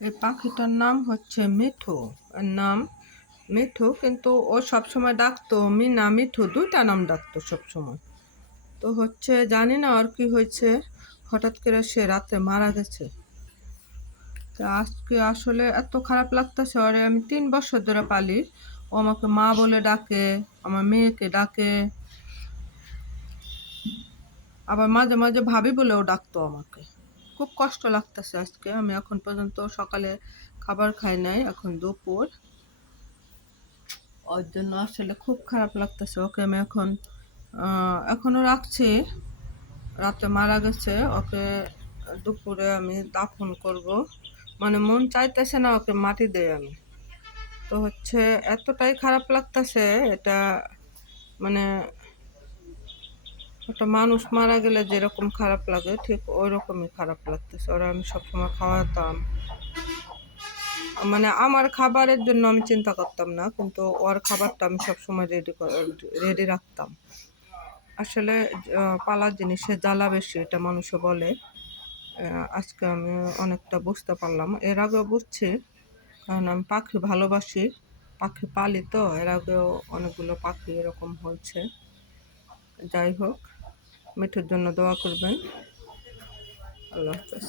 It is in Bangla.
এই পাখিটার নাম হচ্ছে মিঠু। এর নাম মিঠু, কিন্তু ও সবসময় ডাকতো মিনা মিঠু, দুইটা নাম ডাকতো সবসময়। তো হচ্ছে জানি না আর কি হয়েছে, হঠাৎ করে সে রাতে মারা গেছে। তো আজকে আসলে এত খারাপ লাগতেছে। ওরে আমি 3 বছর ধরে পালি। ও আমাকে মা বলে ডাকে, আমার মেয়েকে ডাকে, আবার মাঝে মাঝে ভাবি বলেও ডাকতো আমাকে। খুব কষ্ট লাগতেছে আজকে। আমি এখন পর্যন্ত সকালে খাবার খাই নাই, এখন দুপুর। ওর জন্য আসলে খুব খারাপ লাগতেছে। ওকে আমি এখনো রাখছি। রাতে মারা গেছে, ওকে দুপুরে আমি দাফন করব। মানে মন চাইতেছে না ওকে মাটি দেয় আমি। তো হচ্ছে এতটাই খারাপ লাগতেছে এটা, মানে একটা মানুষ মারা গেলে যেরকম খারাপ লাগে ঠিক ওই রকমই খারাপ লাগতেছে। ওরা আমি সবসময় খাওয়াতাম, মানে আমার খাবারের জন্য আমি চিন্তা করতাম না, কিন্তু ওর খাবারটা আমি সবসময় রেডি রাখতাম। আসলে পালার জিনিসে জ্বালা বেশি, এটা মানুষে বলে। আজকে আমি অনেকটা বুঝতে পারলাম। এর আগেও বুঝছি, কারণ আমি পাখি ভালোবাসি, পাখি পালি। তো এর আগেও অনেকগুলো পাখি এরকম হয়েছে। যাই হোক, মিঠুর জন্য দোয়া করবেন। আল্লাহ হাফেজ।